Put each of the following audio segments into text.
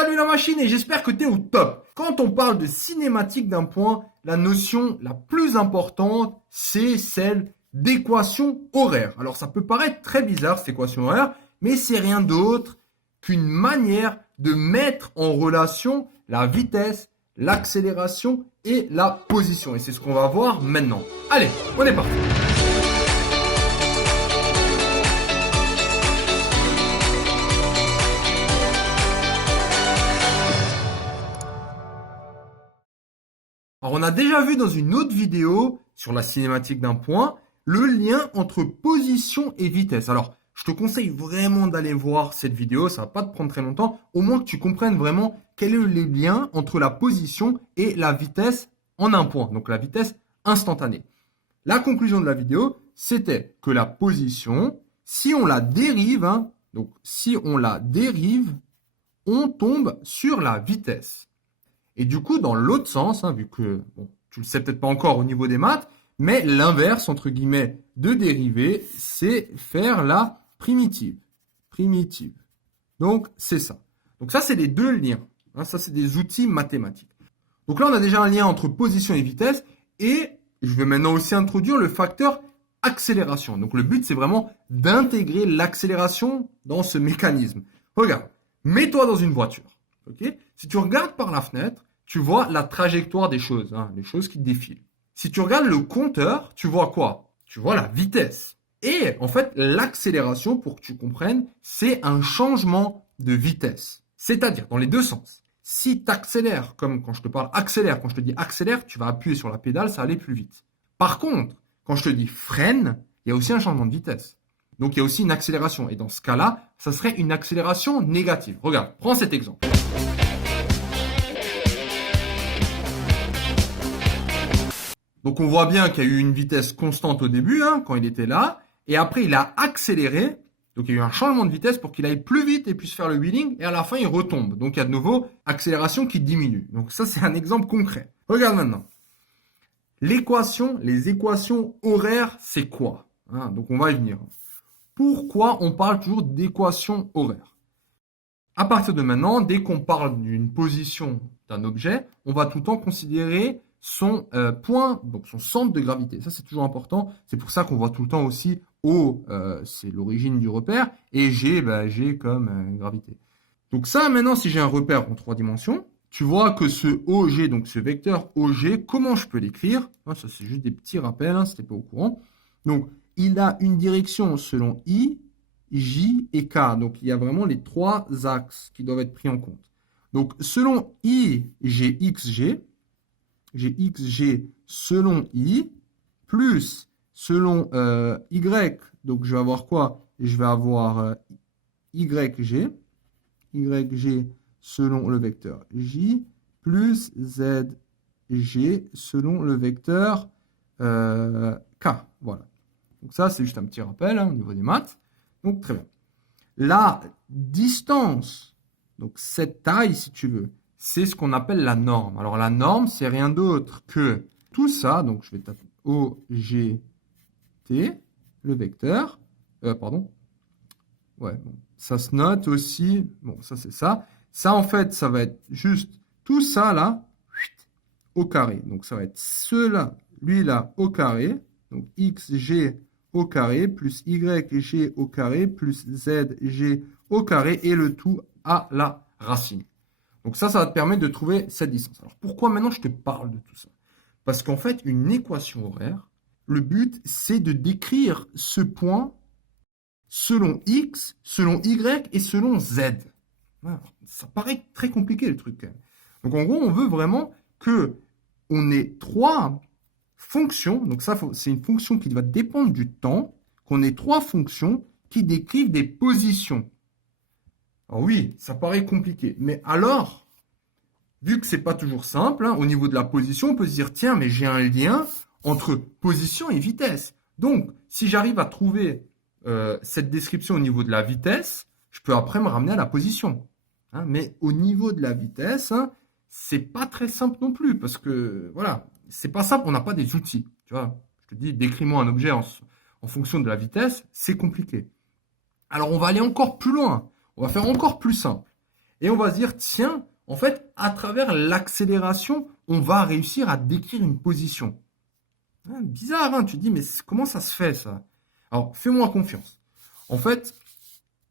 Salut la machine et j'espère que tu es au top. Quand on parle de cinématique d'un point, la notion la plus importante, c'est celle d'équation horaire. Alors ça peut paraître très bizarre cette équation horaire, mais c'est rien d'autre qu'une manière de mettre en relation la vitesse, l'accélération et la position. Et c'est ce qu'on va voir maintenant. Allez, on est parti. Alors, on a déjà vu dans une autre vidéo sur la cinématique d'un point le lien entre position et vitesse. Alors, je te conseille vraiment d'aller voir cette vidéo, ça va pas te prendre très longtemps, au moins que tu comprennes vraiment quel est le lien entre la position et la vitesse en un point, donc la vitesse instantanée. La conclusion de la vidéo, c'était que la position, si on la dérive, donc si on la dérive, on tombe sur la vitesse. Et du coup, dans l'autre sens, vu que bon, tu le sais peut-être pas encore au niveau des maths, mais l'inverse, entre guillemets, de dériver, c'est faire la primitive. Primitive. Donc, c'est ça. Donc ça, c'est les deux liens. Ça, c'est des outils mathématiques. Donc là, on a déjà un lien entre position et vitesse. Et je vais maintenant aussi introduire le facteur accélération. Donc le but, c'est vraiment d'intégrer l'accélération dans ce mécanisme. Regarde, mets-toi dans une voiture. Okay ? Si tu regardes par la fenêtre, tu vois la trajectoire des choses, les choses qui défilent. Si tu regardes le compteur, tu vois quoi? Tu vois la vitesse. Et en fait, l'accélération, pour que tu comprennes, c'est un changement de vitesse. C'est-à-dire dans les deux sens. Si tu accélères, comme quand je te parle accélère, quand je te dis accélère, tu vas appuyer sur la pédale, ça va aller plus vite. Par contre, quand je te dis freine, il y a aussi un changement de vitesse. Donc il y a aussi une accélération. Et dans ce cas-là, ça serait une accélération négative. Regarde, prends cet exemple. Donc on voit bien qu'il y a eu une vitesse constante au début, quand il était là, et après il a accéléré, donc il y a eu un changement de vitesse pour qu'il aille plus vite et puisse faire le wheeling, et à la fin il retombe. Donc il y a de nouveau accélération qui diminue. Donc ça c'est un exemple concret. Regarde maintenant. Les équations horaires, c'est quoi? Donc on va y venir. Pourquoi on parle toujours d'équations horaires? À partir de maintenant, dès qu'on parle d'une position d'un objet, on va tout le temps considérer son point, donc son centre de gravité. Ça, c'est toujours important. C'est pour ça qu'on voit tout le temps aussi O, c'est l'origine du repère, et G, G comme gravité. Donc ça, maintenant, si j'ai un repère en 3 dimensions, tu vois que ce OG, donc ce vecteur OG, comment je peux l'écrire? Ça, c'est juste des petits rappels, si tu n'es pas au courant. Donc, il a une direction selon I, J et K. Donc, il y a vraiment les 3 axes qui doivent être pris en compte. Donc, selon I, j'ai XG. J'ai XG selon I, plus selon Y, donc je vais avoir quoi? Je vais avoir YG, YG selon le vecteur J, plus ZG selon le vecteur K. Voilà. Donc ça, c'est juste un petit rappel au niveau des maths. Donc très bien. La distance, donc cette taille, si tu veux, c'est ce qu'on appelle la norme. Alors la norme, c'est rien d'autre que tout ça. Donc je vais taper OGT, le vecteur. Pardon. Ouais, bon, ça se note aussi. Bon, ça c'est ça. Ça en fait, ça va être juste tout ça là, au carré. Donc ça va être cela, lui là, au carré. Donc XG au carré, plus YG au carré, plus ZG au carré, et le tout à la racine. Donc ça va te permettre de trouver cette distance. Alors pourquoi maintenant je te parle de tout ça? Parce qu'en fait, une équation horaire, le but, c'est de décrire ce point selon X, selon Y et selon Z. Alors, ça paraît très compliqué le truc. Donc en gros, on veut vraiment que on ait 3 fonctions. Donc ça, c'est une fonction qui va dépendre du temps, qu'on ait 3 fonctions qui décrivent des positions. Alors oui, ça paraît compliqué. Mais alors, vu que c'est pas toujours simple, au niveau de la position, on peut se dire, tiens, mais j'ai un lien entre position et vitesse. Donc, si j'arrive à trouver cette description au niveau de la vitesse, je peux après me ramener à la position. Mais au niveau de la vitesse, c'est pas très simple non plus, parce que, voilà, c'est pas simple, on n'a pas des outils. Tu vois, je te dis, décris-moi un objet en fonction de la vitesse, c'est compliqué. Alors, on va aller encore plus loin. On va faire encore plus simple. Et on va se dire, tiens, en fait, à travers l'accélération, on va réussir à décrire une position. Hein, bizarre, hein, tu te dis, mais comment ça se fait ça? Alors, fais-moi confiance. En fait,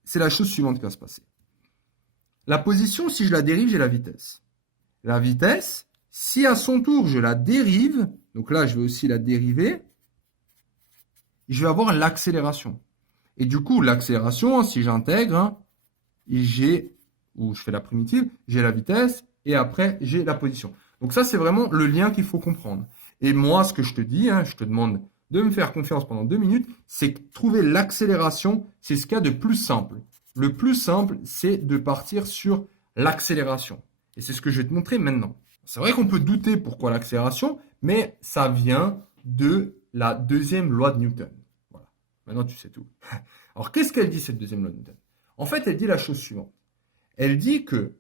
c'est la chose suivante qui va se passer. La position, si je la dérive, j'ai la vitesse. La vitesse, si à son tour je la dérive, donc là je vais aussi la dériver, je vais avoir l'accélération. Et du coup, l'accélération, si j'intègre, hein, ou je fais la primitive, j'ai la vitesse et après j'ai la position. Donc ça, c'est vraiment le lien qu'il faut comprendre. Et moi, ce que je te dis, hein, je te demande de me faire confiance pendant 2 minutes, c'est que trouver l'accélération, c'est ce qu'il y a de plus simple. Le plus simple, c'est de partir sur l'accélération. Et c'est ce que je vais te montrer maintenant. C'est vrai qu'on peut douter pourquoi l'accélération, mais ça vient de la deuxième loi de Newton. Voilà. Maintenant, tu sais tout. Alors, qu'est-ce qu'elle dit, cette deuxième loi de Newton? En fait, elle dit la chose suivante. Elle dit que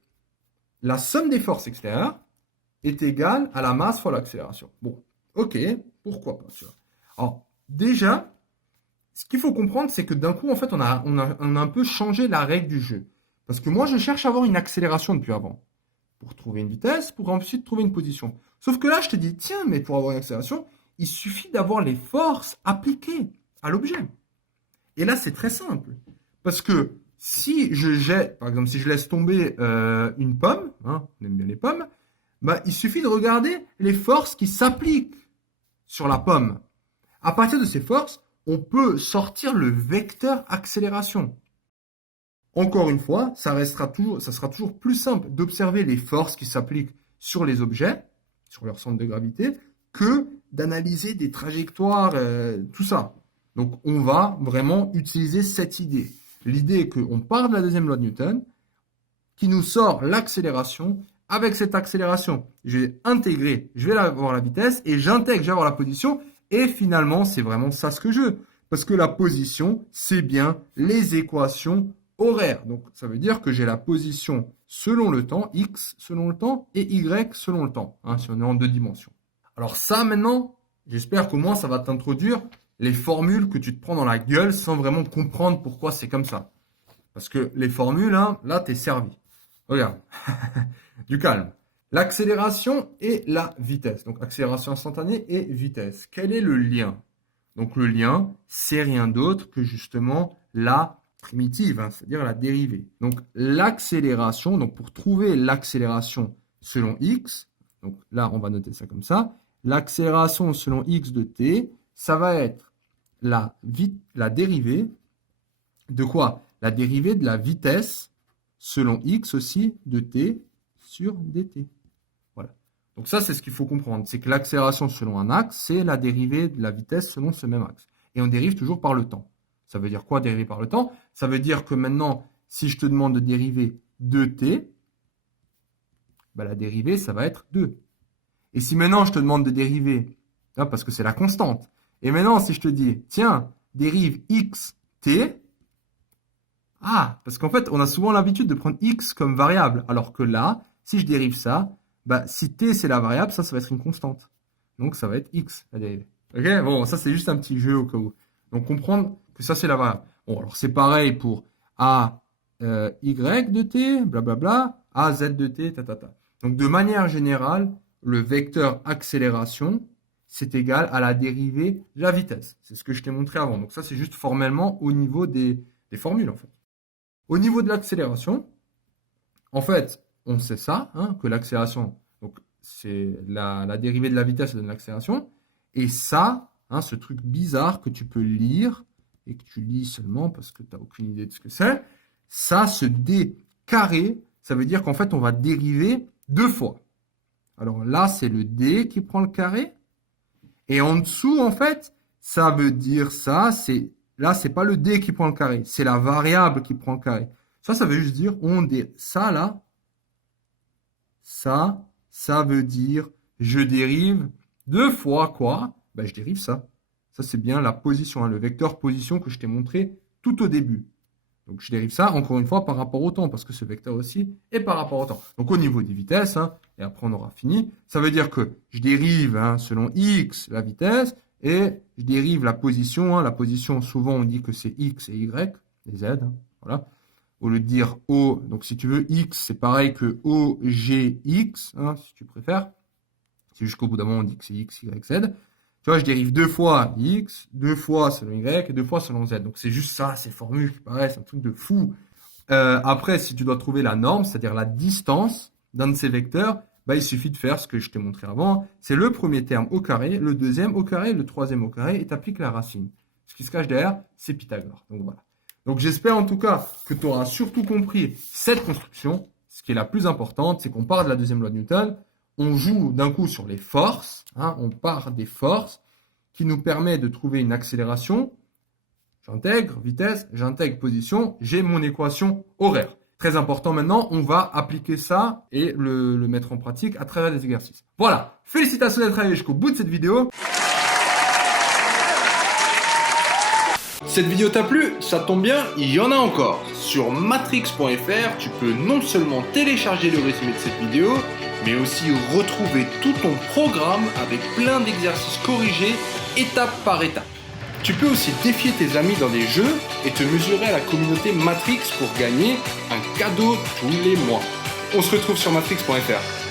la somme des forces extérieures est égale à la masse fois l'accélération. Bon, ok, pourquoi pas, tu vois. Alors, déjà, ce qu'il faut comprendre, c'est que d'un coup, en fait, on a un peu changé la règle du jeu. Parce que moi, je cherche à avoir une accélération depuis avant. Pour trouver une vitesse, pour ensuite trouver une position. Sauf que là, je te dis, tiens, mais pour avoir une accélération, il suffit d'avoir les forces appliquées à l'objet. Et là, c'est très simple. Parce que si je jette, par exemple, si je laisse tomber une pomme, hein, on aime bien les pommes, bah, il suffit de regarder les forces qui s'appliquent sur la pomme. À partir de ces forces, on peut sortir le vecteur accélération. Encore une fois, ça sera toujours plus simple d'observer les forces qui s'appliquent sur les objets, sur leur centre de gravité, que d'analyser des trajectoires, tout ça. Donc, on va vraiment utiliser cette idée. L'idée est qu'on part de la deuxième loi de Newton, qui nous sort l'accélération. Avec cette accélération, je vais intégrer, je vais avoir la vitesse, et j'intègre, je vais avoir la position, et finalement, c'est vraiment ça ce que je veux. Parce que la position, c'est bien les équations horaires. Donc, ça veut dire que j'ai la position selon le temps, x selon le temps, et y selon le temps, hein, si on est en 2 dimensions. Alors ça, maintenant, j'espère qu'au moins, ça va t'introduire les formules que tu te prends dans la gueule sans vraiment comprendre pourquoi c'est comme ça. Parce que les formules, hein, là, t'es servi. Regarde, du calme. L'accélération et la vitesse. Donc, accélération instantanée et vitesse. Quel est le lien? Donc, le lien, c'est rien d'autre que justement la primitive, hein, c'est-à-dire la dérivée. Donc, l'accélération, donc pour trouver l'accélération selon x, donc là, on va noter ça comme ça, l'accélération selon x de t, ça va être la dérivée de quoi? La dérivée de la vitesse selon x aussi de t sur dt. Voilà. Donc ça, c'est ce qu'il faut comprendre. C'est que l'accélération selon un axe, c'est la dérivée de la vitesse selon ce même axe. Et on dérive toujours par le temps. Ça veut dire quoi, dériver par le temps? Ça veut dire que maintenant, si je te demande de dériver 2t, bah, la dérivée, ça va être 2. Et si maintenant, je te demande de dériver, là, parce que c'est la constante, et maintenant, si je te dis, tiens, dérive xt, ah, parce qu'en fait, on a souvent l'habitude de prendre x comme variable, alors que là, si je dérive ça, bah, si t c'est la variable, ça va être une constante. Donc ça va être x, la dérivée. Ok? Bon, ça c'est juste un petit jeu au cas où. Donc comprendre que ça c'est la variable. Bon, alors c'est pareil pour a y de t, blablabla, a z de t, ta. Donc de manière générale, le vecteur accélération, c'est égal à la dérivée de la vitesse. C'est ce que je t'ai montré avant. Donc ça c'est juste formellement au niveau des formules en fait. Au niveau de l'accélération, en fait, on sait ça, hein, que l'accélération, donc c'est la dérivée de la vitesse donne l'accélération. Et ça, hein, ce truc bizarre que tu peux lire et que tu lis seulement parce que tu n'as aucune idée de ce que c'est, ça, ce d carré, ça veut dire qu'en fait, on va dériver 2 fois. Alors là, c'est le d qui prend le carré. Et en dessous, en fait, ça veut dire ça, là, c'est pas le d qui prend le carré, c'est la variable qui prend le carré. Ça veut juste dire, ça là, ça veut dire, je dérive 2 fois quoi? Ben, je dérive ça. Ça, c'est bien la position, hein, le vecteur position que je t'ai montré tout au début. Donc, je dérive ça, encore une fois, par rapport au temps, parce que ce vecteur aussi est par rapport au temps. Donc, au niveau des vitesses, hein, et après, on aura fini, ça veut dire que je dérive, hein, selon x, la vitesse, et je dérive la position. Hein, la position, souvent, on dit que c'est x et y, les z, hein, voilà. au lieu de dire O. Donc si tu veux X, c'est pareil que OGX, hein, si tu préfères. C'est jusqu'au bout d'un moment on dit que c'est X, Y, Z. Tu vois, je dérive 2 fois X, 2 fois selon Y et 2 fois selon Z. Donc c'est juste ça, ces formules qui paraissent un truc de fou. Après, si tu dois trouver la norme, c'est-à-dire la distance d'un de ces vecteurs, bah, il suffit de faire ce que je t'ai montré avant. C'est le premier terme au carré, le deuxième au carré, le troisième au carré, et tu appliques la racine. Ce qui se cache derrière, c'est Pythagore. Donc voilà. Donc j'espère en tout cas que tu auras surtout compris cette construction. Ce qui est la plus importante, c'est qu'on part de la deuxième loi de Newton, on joue d'un coup sur les forces, hein, on part des forces qui nous permet de trouver une accélération. J'intègre vitesse, j'intègre position, j'ai mon équation horaire. Très important maintenant, on va appliquer ça et le mettre en pratique à travers des exercices. Voilà, félicitations d'être arrivé jusqu'au bout de cette vidéo. Cette vidéo t'a plu? Ça tombe bien, il y en a encore. Sur matrix.fr, tu peux non seulement télécharger le résumé de cette vidéo, mais aussi retrouver tout ton programme avec plein d'exercices corrigés étape par étape. Tu peux aussi défier tes amis dans des jeux et te mesurer à la communauté Matrix pour gagner un cadeau tous les mois. On se retrouve sur matrix.fr.